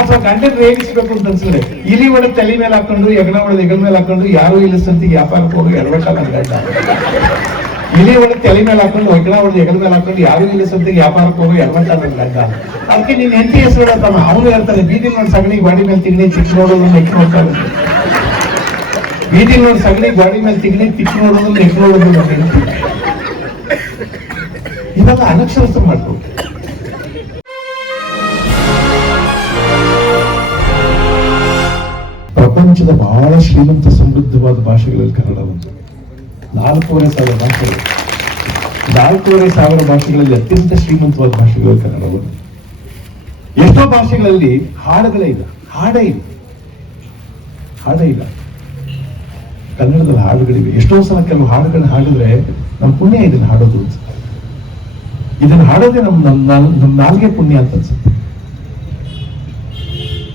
ಅಥವಾ ಗಂಡನ್ ರೇಗಿಸ್ಬೇಕು ಅಂತ ಅನ್ಸಿದ್ರೆ ಇಲಿ ಒಳಗೆ ತಲೆ ಮೇಲೆ ಹಾಕೊಂಡು ಹೆಗಣ ಒಳಗೆ ಹೆಗಲ ಮೇಲೆ ಹಾಕೊಂಡು, ಯಾರು ಇಲ್ಲಿ ಸಂತಿಗೆ ವ್ಯಾಪಾರಕ್ಕೆ ಹೋಗಿ ಗಂಡ ಇಲಿ ಒಳಗೆ ತಲೆ ಮೇಲೆ ಹಾಕೊಂಡು ಹೆಗಣ ಒಳಗೆ ಹೆಗಲ ಮೇಲೆ ಹಾಕೊಂಡು, ಯಾರು ಇಲ್ಲ ಸಂತಿಗೆ ವ್ಯಾಪಾರಕ್ಕೆ ಹೋಗಿ ಎಡವಟ್ಟ ನನ್ ಗಂಡ ಅದಕ್ಕೆ ನೀನ್ ಹೆಂಡತಿ ಹೆಸರು ಹೇಳ್ತಾನ ಅವನು ಹೇಳ್ತಾನೆ, ಬೀದಿ ನೋಡಿ ಸಗಣಿ, ಗಾಡಿ ಮೇಲೆ ತಿಗಣಿ, ಚಿಕ್ಕ ನೋಡೋದು ನೆಕ್ ನೋಡ್ತಾನೆ ಬೀದಿ ನೋಡಿ ಸಗಣಿ, ಗಾಡಿ ಮೇಲೆ ತಿಗಣಿ, ಚಿಕ್ಕ ನೋಡೋದು ನೆಕ್ ನೋಡೋದು ನನ್ನ ಇವಾಗ ಅನಕ್ಷರಸ್ಥ ಮಾಡ್ಬೇಕು ಪ್ರಪಂಚದ ಬಹಳ ಶ್ರೀಮಂತ ಸಮೃದ್ಧವಾದ ಭಾಷೆಗಳಲ್ಲಿ ಕನ್ನಡ ಒಂದು ನಾಲ್ಕೂವರೆ ಸಾವಿರ ಭಾಷೆಗಳು. ನಾಲ್ಕೂವರೆ ಸಾವಿರ ಭಾಷೆಗಳಲ್ಲಿ ಅತ್ಯಂತ ಶ್ರೀಮಂತವಾದ ಭಾಷೆಗಳಲ್ಲಿ ಕನ್ನಡ ಒಂದು ಎಷ್ಟೋ ಭಾಷೆಗಳಲ್ಲಿ ಹಾಡುಗಳೇ ಇಲ್ಲ. ಹಾಡೇ ಇಲ್ಲ. ಹಾಡೇ ಇಲ್ಲ. ಕನ್ನಡದಲ್ಲಿ ಹಾಡುಗಳಿವೆ. ಎಷ್ಟೋ ಸಲ ಕೆಲವು ಹಾಡುಗಳನ್ನ ಹಾಡಿದ್ರೆ ನಮ್ಮ ಪುಣ್ಯ ಇದನ್ನ ಹಾಡೋದು ಇದನ್ನ ಹಾಡೋದೇ ನಮ್ ನಮ್, ನಮ್- ನಮ್ ನಾಲ್ಗೆ ಪುಣ್ಯ ಅಂತ ಅನ್ಸುತ್ತೆ.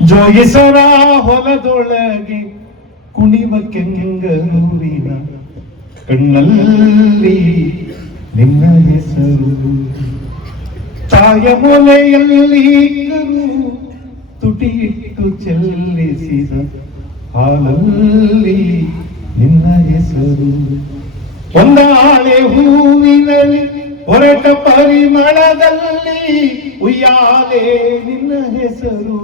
ಜೋಯಿಸರ ಹೊಲದೊಳಗೆ, ಕುಣಿವ ಕೆಂಗನೂರಿನ ಕಣ್ಣಲ್ಲಿ ನಿನ್ನ ಹೆಸರು. ತಾಯ ಮೊಲೆಯಲ್ಲಿ ಕರು ತುಟಿಯಿಟ್ಟು ಚೆಲ್ಲಿಸಿದ ಹಾಲಲ್ಲಿ ನಿನ್ನ ಹೆಸರು. ಒಂದಾಳೆ ಹೂವಿನಲ್ಲಿ ಹೊರಟ ಪರಿಮಳದಲ್ಲಿ ಉಯ್ಯಾಲೆ ನಿನ್ನ ಹೆಸರು.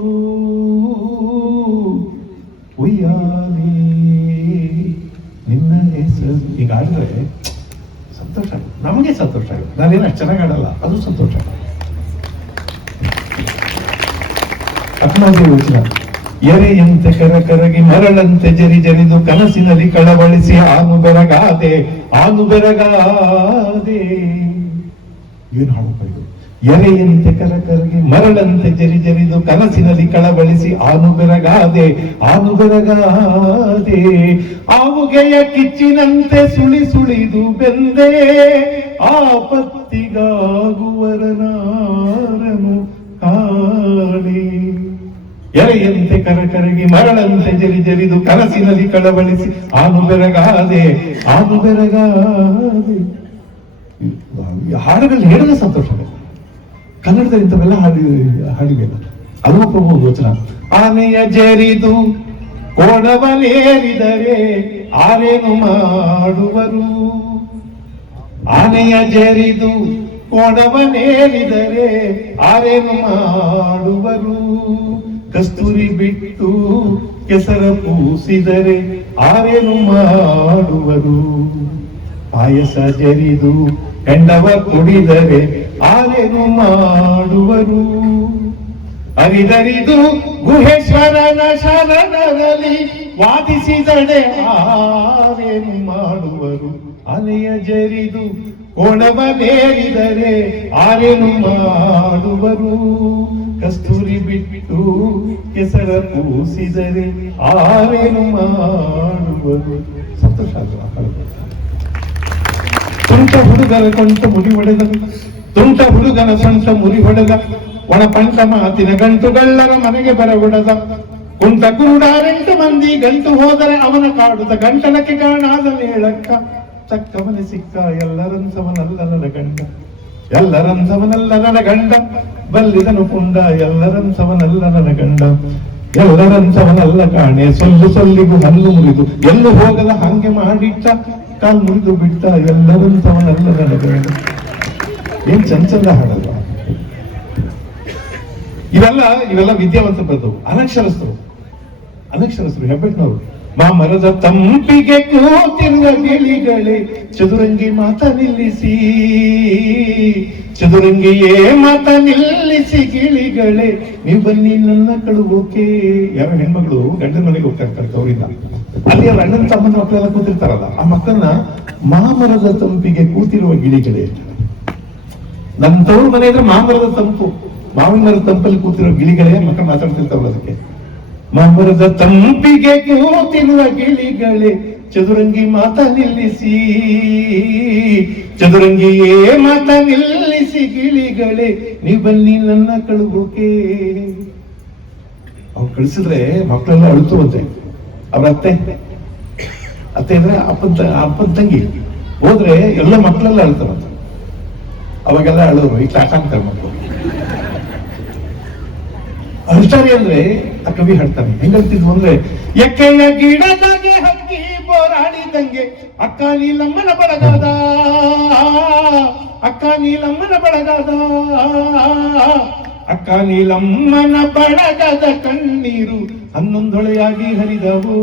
ಆಡಿದ್ರೆ ಸಂತೋಷ. ನಮಗೆ ಸಂತೋಷ ಆಗುತ್ತೆ ನಾನೇನು ಅಷ್ಟು ಚೆನ್ನಾಗಿ ಆಡಲ್ಲ ಅದು ಸಂತೋಷ ಆಗುತ್ತೆ ಯೋಚನ. ಎರೆಯಂತೆ ಕರ ಕರಗಿ ಮರಳಂತೆ ಜರಿ ಜರಿದು ಕನಸಿನಲ್ಲಿ ಕಳವಳಿಸಿ ಆನು ಬೆರಗಾದೆ ಆನು ಬೆರಗಾದೆ. ಏನು ಹಾಡು ಎರೆಯಂತೆ ಕರಕರಿಗೆ ಕರಗಿ, ಮರಳಂತೆ ಜರಿ ಜರಿದು ಕನಸಿನಲ್ಲಿ ಕಳಬಳಿಸಿ ಆನುಬೆರಗಾದೆ ಆನುಬೆರಗಾದೆ ಆನು ಬೆರಗಾದೆ ಆವುಗೆಯ ಕಿಚ್ಚಿನಂತೆ ಸುಳಿ ಸುಳಿದು ಬೆಂದೆ, ಆಪತ್ತಿಗಾಗುವರನಾರನು ಕಾಳಿ ಎರೆಯಂತೆ ಕರಕರಗಿ ಮರಳಂತೆ ಜರಿ ಜರಿದು ಕನಸಿನಲ್ಲಿ ಕಳಬಳಿಸಿ ಆನುಬೆರಗಾದೆ ಆನುಬೆರಗಾದೆ ಹಾಡುಗಳು ಹೇಳಿದ್ರೆ ಸಂತೋಷ ಆಗುತ್ತೆ. ಕನ್ನಡದಲ್ಲಿ ಇಂಥವೆಲ್ಲ ಹಾಡಿ ಹಾಡಿಬೇಕು ಅದು ಪ್ರಭು ವಚನ. ಆನೆಯ ಜರಿದು ಕೋಣವನೇರಿದರೆ ಆರೇನು ಮಾಡುವರು? ಆನೆಯ ಜರಿದು ಕೋಣವನೇರಿದರೆ ಆರೇನು ಮಾಡುವರು? ಕಸ್ತೂರಿ ಬಿಟ್ಟು ಕೆಸರ ಪೂಸಿದರೆ ಆರೇನು ಮಾಡುವರು? ಪಾಯಸ ಜರಿದು ಹೆಂಡವ ಕುಡಿದರೆ ಆರೇನು ಮಾಡುವರು? ಅರಿದರಿದು ಗುಹೇಶ್ವರನ ಶರಣರಲ್ಲಿ ವಾದಿಸಿದಡೆ ಆರೇನು ಮಾಡುವರು? ಅಲೆಯ ಜರಿದು ಕೋಣವನೇರಿದರೆ ಆರೇನು ಮಾಡುವರು? ಕಸ್ತೂರಿ ಬಿಟ್ಟು ಕೆಸರ ಪೂಸಿದರೆ ಆರೇನು ಮಾಡುವರು? ಸಂತೋಷ ಆಗುವ ತುಂಟ ಹುಡುಗರ ಕೊಂಟ ಮುಡಿ ಹೊಡೆದ ತುಂಟ ಹುಡುಗನ ಸಂಸ ಮುರಿ ಹೊಡೆದ ಒಣ ಪಂಚ ಮಾತಿನ ಗಂಟುಗಳ್ಳರ ಮನೆಗೆ ಬರಗೊಡದ ಕುಂಟ ಕೂಡಾರೆಂಟು ಮಂದಿ ಗಂಟು ಹೋದರೆ ಅವನ ಕಾಡುದ ಗಂಟಲಕ್ಕೆ ಕಾಣಾದ ಮೇಳಕ್ಕ. ತಕ್ಕವನೆ ಸಿಕ್ಕ ಎಲ್ಲರನ್ ನನ್ನ ಗಂಡ. ಎಲ್ಲರಂಥವನಲ್ಲ ನನ್ನ ಗಂಡ. ಬಲ್ಲಿದನು ಪುಂಡ ಎಲ್ಲರನ್ ನನ್ನ ಗಂಡ. ಎಲ್ಲರಂಥವನಲ್ಲ ಕಾಣೆ, ಸೊಲ್ಲು ಸೊಲ್ಲಿಗೂ ಹಲ್ಲು ಮುರಿದು. ಎಲ್ಲೂ ಹೋಗದ ಹಂಗೆ ಮಾಡಿಟ್ಟ, ಕಾಲ್ ಮುರಿದು ಬಿಟ್ಟ ಎಲ್ಲರನ್ ನನ್ನ ಗಂಡ. ಏನ್ ಚಂಚಲ ಹಾಡಲ್ಲ ಇವೆಲ್ಲ ಇವೆಲ್ಲ ವಿದ್ಯಾವಂತ ಬಂದವು ಅನಕ್ಷರಸ್ಥರು ಅನಕ್ಷರಸ್ಥರು ಮಾ ಮರದ ತಂಪಿಗೆ ಕೂತಿರುವ ಗಿಳಿಗಳೇ, ಚದುರಂಗಿ ಮಾತ ನಿಲ್ಲಿಸಿ. ಚದುರಂಗಿಯೇ ಮಾತ ನಿಲ್ಲಿಸಿ ಗಿಳಿಗಳೇ ನೀವು ಬನ್ನಿ ನನ್ನ ಕಳುವೋಕೆ ಯಾವ ಹೆಣ್ಮಗಳು ಗಂಡನ ಮನೆಗೆ ಹೋಗ್ತಾ ಇರ್ತಾರೆ ಅವರಿಂದ ಅಲ್ಲಿ ಅವ್ರ ಅಣ್ಣನ ತಮ್ಮನ ಮಕ್ಕಳೆಲ್ಲ ಕೂತಿರ್ತಾರಲ್ಲ, ಆ ಮಕ್ಕಳನ್ನ ಮಾಮರದ ತಂಪಿಗೆ ಕೂತಿರುವ ಗಿಳಿಗಳೇ ನನ್ನ ತವರು ಮನೆ ಇದ್ರೆ ಮಾಮರದ ತಂಪು. ಮಾವಿನ ತಂಪಲ್ಲಿ ಕೂತಿರೋ ಗಿಳಿಗಳೇ ಮಕ್ಕ ಮಾತಾಡ್ತಿರ್ತಾವಲ್ಲ ಅದಕ್ಕೆ. ಮಾಮರದ ತಂಪಿಗೆ ಕೂತಿರುವ ಗಿಳಿಗಳೇ, ಚದುರಂಗಿ ಮಾತ ನಿಲ್ಲಿಸಿ. ಚದುರಂಗಿಯೇ ಮಾತ ನಿಲ್ಲಿಸಿ ಗಿಳಿಗಳೇ ನೀ ಬನ್ನಿ ನನ್ನ ಕಳುಬೋಕೆ. ಅವ್ರು ಕಳಿಸಿದ್ರೆ ಮಕ್ಕಳೆಲ್ಲ ಅಳುತ್ತುವಂತೆ. ಅವ್ರ ಅತ್ತೆ ಅತ್ತೆ ಅಂದ್ರೆ ಅಪ್ಪನ ಅಪ್ಪನ ತಂಗಿ. ಹೋದ್ರೆ ಎಲ್ಲ ಮಕ್ಕಳೆಲ್ಲ ಅಳ್ತಾರಂತೆ ಅವಾಗೆಲ್ಲ ಅಳಿದ್ರು ಈ ಕ್ಲಾಸ್ ಅಂತಾರೆ ಮಕ್ಕಳು ಅಳ್ತಾರೆ ಅಂದ್ರೆ ಆ ಕವಿ ಹಾಡ್ತಾನೆ ಹೆಂಗಂತಿದ್ವು ಅಂದ್ರೆ, ಎಕ್ಕೆಯ ಗಿಡದಾಗೆ ಹಕ್ಕಿ ಬೋರಾಡಿದಂಗೆ ಅಕ್ಕ ನೀಲಮ್ಮನ ಬಳಗಾದ, ಅಕ್ಕ ನೀಲಮ್ಮನ ಬಳಗಾದ, ಅಕ್ಕ ನೀಲಮ್ಮನ ಬಳಗದ ಕಣ್ಣೀರು ಹನ್ನೊಂದೊಳೆಯಾಗಿ ಹರಿದವು.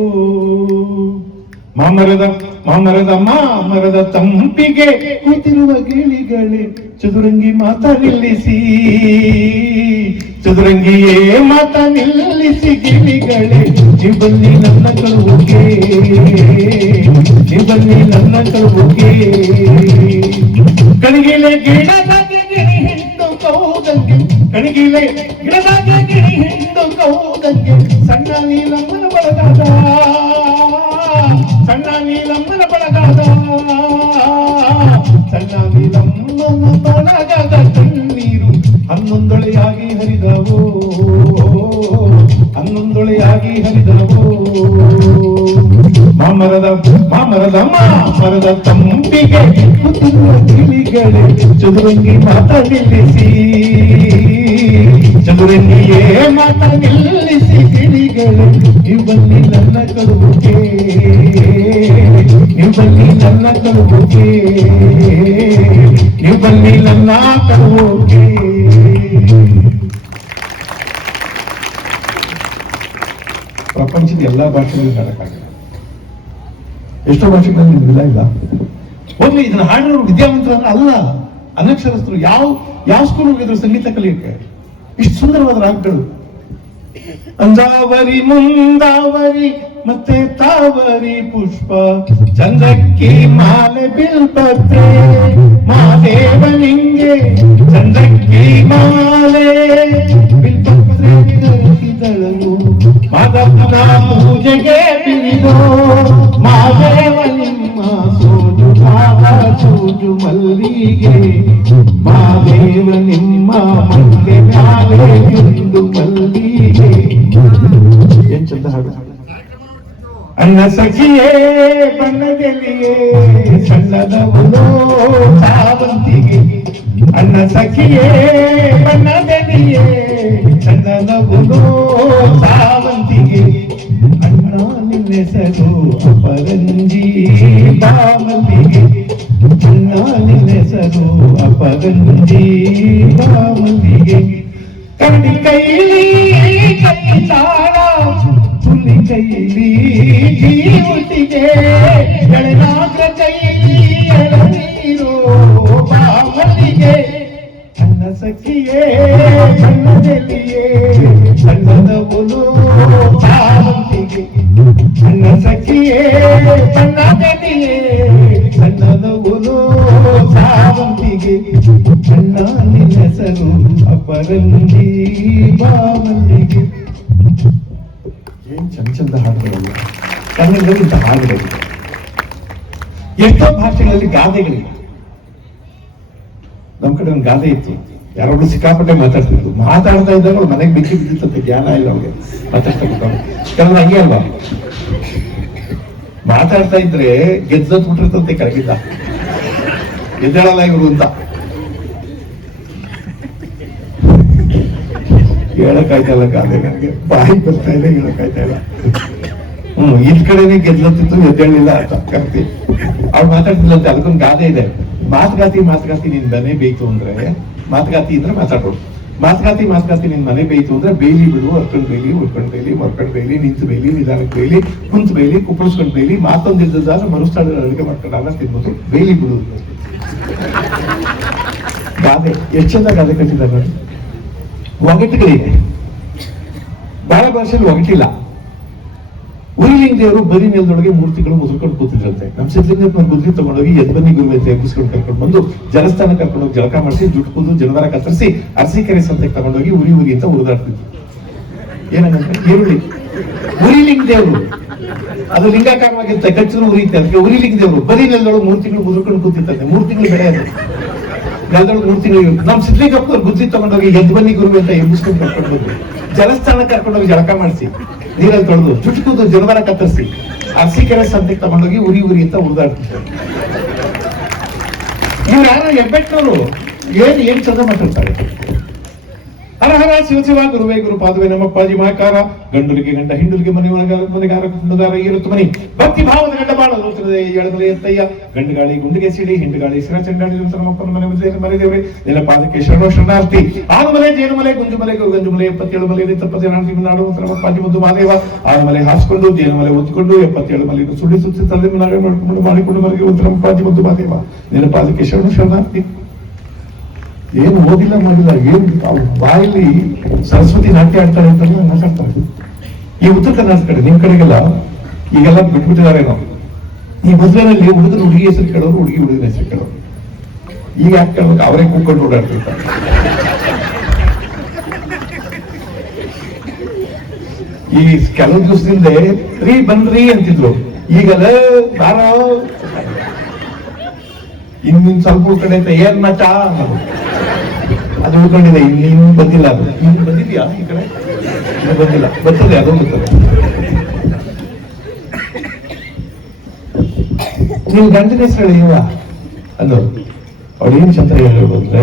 ಮಾಮರದ ಮಾಮರದ ಮಾಮರದ ತಂಪಿಗೆ ಕೂತಿರುವ ಗಿಳಿಗಳೇ, ಚದುರಂಗಿ ಮಾತ ನಿಲ್ಲಿಸಿ. ಚದುರಂಗಿಯೇ ಮಾತ ನಿಲ್ಲಿಸಿ ಗಿಳಿಗಳೇ, ನಿಬಲ್ಲಿ ನನ್ನ ಕಳುವುಗೆ ನಿಬಲ್ಲಿ ನನ್ನ ಕಳುವುಗೆ ಕಣಗಿಲೆ ಗಿಡದ ಗಿಣಿ ಕಣಗಿಲೆ ಗಿಡದಾಗೆ ಗಿಣಿ ಸಣ್ಣ ನೀಲಮ್ಮನ ಬಳಗಾದ ಸಣ್ಣ ನೀಲಮ್ಮನ ಬಳಗಾದ. ಸಣ್ಣ ನೀಲಮ್ಮನ ಬಳಗದ ಕಣ್ಣೀರು ಹನ್ನೊಂದೊಳೆಯಾಗಿ ಹರಿದವು. ಹನ್ನೊಂದೊಳೆಯಾಗಿ ಹರಿದವು. ಮಾಮರದ ಮಾಮರದ ಮಾಮರದ ತಂಪಿಗೆ ಕೂತಿರುವ ತಿಳಿಗಳೇ ಚದುರಂಗಿ ಮಾತ ನಿಲ್ಲಿಸಿ ಚದುರಂಗಿಯೇ ಮಾತ ನಿಲ್ಲಿಸಿ ಗಿಳಿಗಳೇ ನೀವು ನನ್ನ ಕಳುವುಗೆ ನೀವು ನನ್ನ ಕಳುವುಗೆ ನೀವು ನನ್ನ ಕಳುವುಗೆ ಪ್ರಪಂಚದ ಎಲ್ಲಾ ಭಾಷೆಗಳು ಹಾಡಕ್ಕಾಗಲ್ಲ ಎಷ್ಟೋ ಭಾಷೆಗಳಲ್ಲಿ ಇಲ್ಲ. ಒಮ್ಮೆ ಇದನ್ನ ಹಾಡಿರೋರು ವಿದ್ಯಾವಂತರ ಅಲ್ಲ. ಅನಕ್ಷರಸ್ಥರು ಯಾವ ಯಾವ ಸ್ಕೂಲ್ ಹೋಗಿದ್ರು ಸಂಗೀತ ಕಲಿಯಕ್ಕೆ? ಇಷ್ಟು ಸುಂದರವಾದ ರಾಗಗಳು. ಅಂದಾವರಿ ಮುಂದಾವರಿ, ಮತ್ತೆ ತಾವರಿ ಪುಷ್ಪ. ಚಂದ್ರಕ್ಕಿ ಮಾಲೆ ಬಿಲ್ಪತ್ರೆ ಮಾದೇವ ನಿಂಗೆ ಚಂದ್ರಕ್ಕಿ ಮಾಲೆ. ಬಿಲ್ಪತ್ರೆ ಮಾದಪ್ಪನ ಪೂಜೆಗೆ ಬಿರಿದೋ ಮಾದೇವ ಸೂಜು ಮಲ್ಲಿಗೆ, ಮಾದೇವ ನಿಮ್ಮ ಮಂಗೆ ಮ್ಯಾಲೆ ಒಂದು ಮಲ್ಲಿಗೆ. ಏನ್ ಚಂದ ಹಾಡು. ಅಣ್ಣ ಸಖಿಯೇ ಬಣ್ಣದಲ್ಲಿಯೇ ಸಾವಂತಿಗೆ ಅಣ್ಣ ಸಖಿಯೇ ಬಣ್ಣದಲ್ಲಿಯೇ ಸಣ್ಣದವನು ಸಾವಂತಿಗೆ ಅಣ್ಣ ನಿನ್ನೆಸರು ಅಪರಂಜಿ ಬಾಮಲ್ಲಿಗೆ ಅಣ್ಣ ನಿನ್ನೆಸರು ಅಪರಂಜಿ ಬಾಮಲ್ಲಿಗೆ ಕೈಲಿ ಕೈ ಸಾರ ಹುಲಿ ಕೈಲಿ ಜೀವತಿಗೆ ಎಳೆನಾಗ ಕೈಲಿ ಎಳನೀರು ಬಾಮಲ್ಲಿಗೆ ಅನ್ನ ಸಖಿಯೇ, ಕಣ್ಣದಲ್ಲಿಯೇ ಕಣ್ಣದ ಹುಲು ಸಾವಂತಿಗೆ ಸಾವಂತಿಗೆ ಅಣ್ಣ ನಿನ್ನ ಹೆಸರು ಅಪರಂಜಿ ಬಾಮಲ್ಲಿಗೆ ಏನ್ ಚಂದ ಚಂದ ಹಾಡುಗಳಲ್ಲ. ಕನ್ನಡದಲ್ಲಿ ಇಂಥ ಹಾಡುಗಳಿವೆ ಎಷ್ಟೋ ಭಾಷೆಗಳಲ್ಲಿ ಗಾದೆಗಳಿವೆ ನಮ್ ಕಡೆ ಒಂದು ಗಾದೆ ಇತ್ತು. ಯಾರೊಬ್ರು ಸಿಕ್ಕಾಪಟ್ಟೆ ಮಾತಾಡ್ತಿದ್ರು. ಮಾತಾಡ್ತಾ ಇದ್ದಾಗ ಮನೆಗೆ ಬಿಕ್ಕಿ ಬಿದ್ದಿತ್ತಂತೆ ಜ್ಞಾನ ಇಲ್ಲ ಅವ್ರಿಗೆ. ಮಾತಾಡ್ತಾ ಕನ್ನಡ ಹಂಗೆ ಅಲ್ವಾ? ಮಾತಾಡ್ತಾ ಇದ್ರೆ ಗೆದ್ದತ್ ಬಿಟ್ಟಿರ್ತಂತೆ ಕೆಳಗಿದ್ದ ಎದ್ದೇಳಲ್ಲ ಇವರು ಅಂತ. ಹೇಳಕ್ಕಾಯ್ತಲ್ಲ ಗಾದೆ ನನಗೆ. ಬಾಯಿ ಬರ್ತಾ ಇದೆ, ಹೇಳಕ್ಕಾಯ್ತಾ ಇಲ್ಲ. ಹ್ಮ್ ಇದ್ ಕಡೆನೆ ಗೆದ್ಲತ್ತಿತ್ತು ಎದ್ದೇಳಿಲ್ಲ ಅಂತ ಕರ್ತಿ ಅವ್ರು ಮಾತಾಡ್ತಿಲ್ಲಂತೆ ಅದಕ್ಕೊಂದು ಗಾದೆ ಇದೆ. ಮಾತುಗಾತಿ ಮಾತುಗಾತಿ ನಿನ್ ಬೇಯ್ತು ಅಂದ್ರೆ, ಮಾತುಗಾತಿ ಇದ್ರೆ ಮಾತಾಡೋದು ಮಾತುಗಾತಿ ಮಾತ್ಕಾತಿ ನಿನ್ ಮನೆ ಬೇಯಿತು ಅಂದ್ರೆ ಬೇಲಿ ಬಿಡು ಹರ್ಕೊಂಡ್ ಬೇಲಿ ಉಳ್ಕೊಂಡ್ ಬೇಲಿ ಮರ್ಕೊಂಡ್ ಬೇಲಿ, ನಿಂತು ಬೇಲಿ ನಿಧಾನಕ್ಕೆ ಬೇಲಿ, ಕುಂತ ಬೇಲಿ, ಕುಪ್ಪಳಿಸ್ಕೊಂಡ್ ಬೇಲಿ ಮಾತೊಂದಿದ್ದಾದ್ರೆ ಮರುಸ್ಥಳ ಅಡುಗೆ ಮಾಡ್ಕೊಂಡಾಗ ತಿನ್ಬೋದು. ಬೇಲಿ ಬಿಡು ಗಾದೆ ಎಷ್ಟು ಚಂದ ಗಾದೆ ಕಟ್ಟಿದ್ದಾರೆ ನೋಡಿ. ಒಗಟುಗಳಿದೆ ಬಹಳ ಭಾಷೆಯಲ್ಲಿ ಒಗಟಿಲ್ಲ. ಉರಿಲಿಂಗ ದೇವರು ಬರಿ ನೆಲದೊಳಗೆ ಮೂರ್ತಿಗಳು ಮುದ್ರಕೊಂಡು ಕೂತಿದ್ರಂತೆ. ನಮ್ಮ ಸಿದ್ಧಲಿಂಗಪ್ಪನ ಗುದ್ರಿ ತಗೊಂಡೋಗಿ ಎದ್ಬನ್ನಿ ಗುರುವೆ ತೆಗಿಸ್ಕೊಂಡು ಕರ್ಕೊಂಡು ಬಂದು ಜಲಸ್ಥಾನ ಕರ್ಕೊಂಡು ಹೋಗಿ ಜಳಕ ಮಾಡಿಸಿ, ಜುಟ್ಟು ಕೂದು ಜನವರ ಕತ್ತರಿಸಿ ಅರಸೀಕೆರೆ ಸಂತೆಗೆ ತಗೊಂಡೋಗಿ ಉರಿ ಉರಿ ಅಂತ ಉರಿದಾಡ್ತಿದ್ರು ಏನಂದ್ರೆ ಈರುಳ್ಳಿ. ಉರಿಲಿಂಗ ದೇವರು. ಅದು ಲಿಂಗಾಕಾರವಾಗಿರುತ್ತೆ ಕಚ್ಚಿದ್ರು ಉರಿಯುತ್ತೆ ಅದಕ್ಕೆ ಉರಿಲಿಂಗ ದೇವರು. ಬರಿ ನೆಲದೊಳಗೆ ಮೂರ್ತಿಗಳು ಮುದ್ರಕೊಂಡು ಕೂತಿರ್ತಂತೆ ಮೂರ್ತಿಗಳು ಬೆಳೆ ಅದು. ನೆಲದೊಳಗೆ ಮೂರ್ತಿಗಳು ನಮ್ಮ ಸಿದ್ಧಲಿಂಗಪ್ಪ ಗುದ್ದಿ ತಗೊಂಡೋಗಿ ಎದ್ದು ಬನ್ನಿ ಗುರುವೆ ಅಂತ ಎಬ್ಬಿಸ್ಕೊಂಡು ಕರ್ಕೊಂಡು ಬಂದು ಜಲಸ್ಥಾನ ಕರ್ಕೊಂಡೋಗಿ ಜಳಕ ಮಾಡಿಸಿ. ನೀರಲ್ಲಿ ತೊಳೆದು ಚುಟುಕುದು ಕೂದು ಜನವರ ಕತ್ತರಿಸಿ ಕೆರೆ ಸಂತೆಗೆ ತಗೊಂಡೋಗಿ ಉರಿ ಉರಿ ಅಂತ ಉಳಿದಾಡ್ತಿದ್ದಾರೆ ಇವ್ರು ಯಾರು? ಹೆಬ್ಬೆಟ್ಟವರು ಏನ್ ಏನ್ ಚಂದ ಮಾತಾಡ್ತಾರೆ? ಹರ ಶಿವಶಿವ ಶಿವ ಶಿವ ಗುರುವೇ ಗುರು ಪಾದುವೆ ಪಾಜಿ ಮಹಾಕಾರ. ಗಂಡುಲಿಗೆ ಗಂಡ, ಹಿಂಡುಲಿಗೆ ಮನೆ ಮನೆಗಾರ ಗುಂಡುಗಾರ ಏರುತ್ತು ಮನಿ ಭಕ್ತಿ ಭಾವದ ಗಂಡ ಬಾಳ ರುತ್ತದೆ ಎಳಮಲೆ ಎತ್ತಯ್ಯ. ಗಂಡುಗಾಳಿ ಗುಂಡಿಗೆ ಸಿಡಿ ಹಿಂಡುಗಾಳಿ ಸಿರ ಚಂಡಾಳಿ ನಮ್ಮಪ್ಪನ ಮನೆ ಮನೆ ಮನೆ ದೇವರೇ ನಿನ್ನ ಪಾದಕ್ಕೆ ಶರಣೋ ಶರಣಾರ್ಥಿ. ಆರುಮಲೆ ಜೇನುಮಲೆ ಗುಂಜುಮಲೆ ಗಂಜುಮಲೆ ಎಪ್ಪತ್ತೇಳು ಮಲೆ ಎಪ್ಪತ್ತೇಳು ನಾಡು ನಮ್ಮಪ್ಪಾಜಿ ಮುದ್ದು ಮಾದೇವ ಆರುಮಲೆ ಹಾಸ್ಕೊಂಡು ಜೇನುಮಲೆ ಒತ್ತಿಕೊಂಡು ಎಪ್ಪತ್ತೇಳು ಮಲೆ ಸುಳ್ಳಿ ಸುತ್ತಿ ಮೇಲೆ ಮಾಡಿಕೊಂಡು ಮನೆಗೆ ಒಂದು ಪಾಜಿ ಮುದ್ದು ಮಾದೇವ ನಿನ್ನ ಪಾದಕ್ಕೆ ಶರಣು ಶರಣಾರ್ಥಿ. ಏನು ಓದಿಲ್ಲ ಮಾಡಿಲ್ಲ, ಏನು ಬಾಯಲ್ಲಿ ಸರಸ್ವತಿ ನಾಟ್ಯ ಆಡ್ತಾರೆ ಅಂತ ಮಾತಾಡ್ತಾರೆ. ಈ ಉತ್ತರ ಕರ್ನಾಟಕ ಕಡೆ, ನಿಮ್ ಕಡೆಗೆಲ್ಲ ಈಗೆಲ್ಲ ಬಿಟ್ಬಿಟ್ಟಿದ್ದಾರೆ ನಾವು ಈ ಮದುವೆನಲ್ಲಿ ಹುಡುಗನ ಹುಡುಗಿ ಹೆಸರು ಕೇಳೋರು, ಹುಡುಗಿ ಹುಡುಗನ ಹೆಸರು ಕೇಳೋರು. ಈಗ ಯಾಕೆ ಕೇಳ್ಬೇಕು ಅವರೇ ಕೂತ್ಕೊಂಡು ಓಡಾಡ್ತಿರ್ತಾರೆ. ಈ ಕೆಲವು ದಿವಸದಿಂದ, ರೀ ಬಂದ್ರಿ ಅಂತಿದ್ರು. ಈಗಲ್ಲ ಬಾರೋ ಇನ್ನಿನ್ ಸ್ವಲ್ಪ ಕಡೆ ಏನ್ ಅನ್ನೋದು. ಅದು ಉಳ್ಕೊಂಡಿದೆ, ಇಲ್ಲಿ ಇನ್ನು ಬಂದಿಲ್ಲ ಅದು. ಇನ್ನು ಬಂದಿದ್ಯಾ ಈ ಕಡೆ? ಇನ್ನು ಬಂದಿಲ್ಲ. ಬರ್ತದೆ, ಅದು ಬರ್ತದೆ ನೀವು ಗಂಡನ ಹೆಸರು ಹೇಳಿವ ಅಲ್ಲೋ ಅವಳು ಏನ್ ಚಂದ್ರ ಹೇಳೋದು ಅಂದ್ರೆ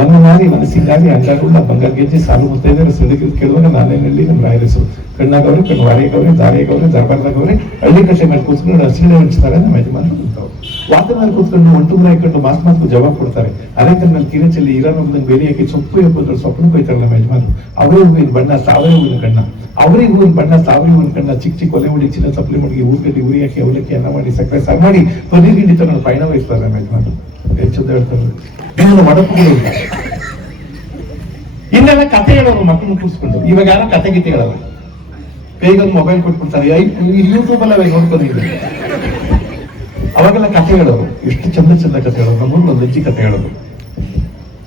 ಒಂದು ಮಾರಿ ಮನಸ್ಸಿಗಾಗಿ ಅಂಗಾಗುಳ್ಳ ಬಂಗಾರ ಗೆಜ್ಜೆ ಸಾಲು ಮುತ್ತೈದರೆ ಸಿಂದಗಿ ಕೇಳುವಾಗ ನಾನೇನ್ ಹೇಳಿ ನಮ್ಮ ರಾಯರ ಕಣ್ಣಾಗವ್ರೆ ಕಣ್ಣು ವಾರಿಗವ್ರೆ ದಾರಿಗವ್ರೆ ದರ್ಬಾರ್ದಾಗವ್ರೆ, ಹಳ್ಳಿ ಕಟ್ಟೆ ಮೇಲೆ ಕೂತ್ಕೊಂಡು ಹಸಿರು ಹಂಚ್ತಾರೆ ನಮ್ಮ ಯಜಮಾನ ವಾದ ಕೂತ್ಕೊಂಡು ಒಂಟು ಮನೆ ಹಾಕೊಂಡು ಮಾಸ್ ಮಾಸ್ಕು ಜವಾಬ್ ಕೊಡ್ತಾರೆ. ಅದೇ ಮೇಲೆ ಚೆಲ್ಲಿ ಇರಾನ್ ಹೋಗ್ದಂಗೆ ಬೇರೆ ಹಾಕಿ ಸೊಪ್ಪು ಎಪ್ಪತ್ತು ಸೊಪ್ಪು ಕೊಯ್ತಾರಲ್ಲ ಯಜಮಾನರು. ಅವರೇ ಹೂವಿನ ಬಣ್ಣ, ಸಾವಯವ ಹೂವಿನ ಕಣ್ಣ. ಅವರೇ ಹೂವಿನ ಬಣ್ಣ, ಸಾವಯವ ಹೂವಿನ ಕಣ್ಣ, ಚಿಕ್ಕ ಚಿಕ್ಕ ಒಲೆ ಮುಡಿ ಚಿನ್ನ ಸಪ್ಲಿ ಮಡಿಗೆ ಊರ್ಗಡ್ಡಿ ಉರಿ ಹಾಕಿ, ಅವಲಕ್ಕಿ ಅನ್ನ ಮಾಡಿ, ಸಕ್ಕರೆ ಸಾರು ಮಾಡಿ, ಪನ್ನೀರ್ ಗಿಂಡಿ ತಗೊಂಡು ಪಯಣ ವಹಿಸ್ತಾರೆ ನಮ್ಮ ಯಜಮಾನರು. ಹೆಚ್ಚು ಹೇಳ್ತಾರೆ ಮಡಪುಗಳು ಇನ್ನೆಲ್ಲ ಕತೆ ಹೇಳೋರು ಮಕ್ಕಳು ಕೂರಿಸ್ಕೊಂಡು. ಇವಾಗ ಯಾರೋ ಕತೆ ಗೀತೆ ಹೇಳೋರು ಕೈಗೊಂದು ಮೊಬೈಲ್ ಕೊಟ್ಬಿಡ್ತಾರೆ. ಯೂಟ್ಯೂಬ್ ಅಲ್ಲ ನೋಡ್ಕೊಂಡಿದ್ದೀವಿ ಅವಾಗೆಲ್ಲ ಕಥೆ ಹೇಳೋರು ಎಷ್ಟು ಚಂದ ಚಂದ ಕಥೆ ಹೇಳೋದು ನಮ್ಮೂರಲ್ಲಿ ಒಂದು ಕಥೆ ಹೇಳೋದು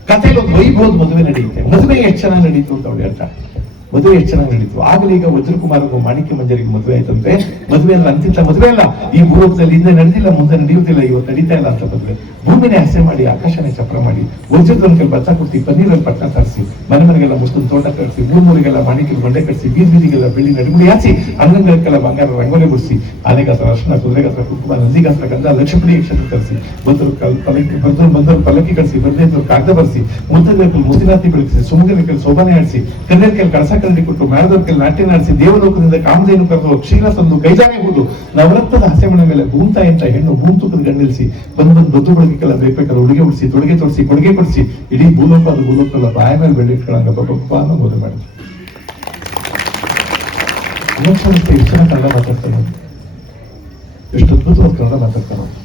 ಕಥೆಯಲ್ಲಿ ಒಂದು ವೈಭವದ ಮದುವೆ ನಡೆಯುತ್ತೆ. ಮದುವೆ ಎಷ್ಟು ಚೆನ್ನಾಗಿ ನಡೀತು ಅಂತ ಅವಳು ಹೇಳ್ತಾರೆ ಮದುವೆ ಎಷ್ಟು ಚೆನ್ನಾಗಿ ನಡೀತು? ಆಗಲೇ ಈಗ ವಜ್ರಕುಮಾರಗೂ ಮಾಣಿಕ್ಯ ಮಂಜರಿಗೆ ಮದುವೆ ಆಯ್ತಂತೆ ಮದುವೆ ಅಲ್ಲ, ಅಂತಿಂತ ಮದುವೆ ಅಲ್ಲ. ಈ ಭೂಲೋಕದಲ್ಲಿ ಹಿಂದೆ ನಡೆದಿಲ್ಲ, ಮುಂದೆ ನಡೆಯುವುದಿಲ್ಲ, ಇವತ್ತು ನಡೀತಾ ಇಲ್ಲ ಅಂತ ಮದುವೆ. ಭೂಮಿನೇ ಹಸೆ ಮಾಡಿ, ಆಕಾಶನೇ ಚಪ್ರ ಮಾಡಿ ವಜ್ರದ ಕೈ ಬಚ್ಚ ಕೊಡ್ತಿ ಪನ್ನೀರಲ್ಲಿ ಪಟ್ಟ ತರಿಸಿ, ಮನೆ ಮನೆಗೆಲ್ಲ ಮುಸ್ಲಿಂ ತೋಟ ಕಟ್ಸಿ, ಮೂರ್ ಮೂರಿಗೆಲ್ಲ ಮಾಣಿಕ್ಯ ಬಂಡೆ ಕಟ್ಸಿ, ಬೀದಿ ಬೀದಿಗೆಲ್ಲ ಬೆಳ್ಳಿ ನಡುಗುಡಿ ಹಾಸಿ ಅಂಗಂಗಳಕ್ಕೆಲ್ಲ ಬಂಗಾರ ರಂಗೋಲಿ ಬಿಡಿಸಿ, ಆನೆಗಾತ್ರ ಅರ್ಶನ, ಕುದುರೆಗಾತ್ರ ಕುಟುಂಬ ನಂದಿಗಾತ್ರ ಗಂಧ ಲಕ್ಷ್ಮಣಿ ಯಕ್ಷಣ ತರಿಸಿ, ಬಂದರು ಪಲಕಿ ಬಂದರು ಬಂದರು ಪಲಕಿ ಕಳಿಸಿ ಬಂದೇ ಕಾಗದ ಬರೆಸಿ ಮುತ್ತಬೇಕು ಮುಸಿನಾತಿ ಬೆಳಗಿಸಿ ಸುಮಗನ ಕೈಲಿ ಶೋಭನೆ ಆಡಿಸಿ ಕನ್ನಡ ಕಳಸ ಕರಡಿ ಕೊಟ್ಟು ಮ್ಯಾರದಕ್ಕೆ ನಾಟ್ಯ ನಡೆಸಿ ದೇವಲೋಕದಿಂದ ಕಾಮಧೇನು ಕರೆದು ಕ್ಷೀರ ತಂದು ಕೈಜಾಗಿ ಹೋದು ನವರತ್ನದ ಹಸೆಮಣೆ ಮೇಲೆ ಭೂಂತ ಎಂತ ಹೆಣ್ಣು ಭೂಂತುಕದ ತೂಕದ ಬಂದ್ ಬಂದು ಬಂದು ಬದ್ದು ಬಳಗಕ್ಕೆಲ್ಲ ಹುಡುಗೆ ಉಡುಗೆ ಉಡಿಸಿ, ತೊಡುಗೆ ತೊಡಿಸಿ, ಕೊಡುಗೆ ಕೊಡಿಸಿ, ಇಡೀ ಭೂಲೋಕ ಅದು ಭೂಲೋಕಲ್ಲ ಬಾಯ ಮೇಲೆ ಬೆಳ್ಳಿಟ್ಕೊಳ್ಳಂಗ ಪಪ್ಪ ಅನ್ನೋ ಮೋದಿ ಮಾಡಿದ್ರು ಮೋಕ್ಷ ಚೆನ್ನಾಗಿ ಕನ್ನಡ ಮಾತಾಡ್ತಾನೆ ಎಷ್ಟು ಅದ್ಭುತವಾದ ಕನ್ನಡ ಮಾತಾಡ್ತಾನೆ ಅವ್ನು.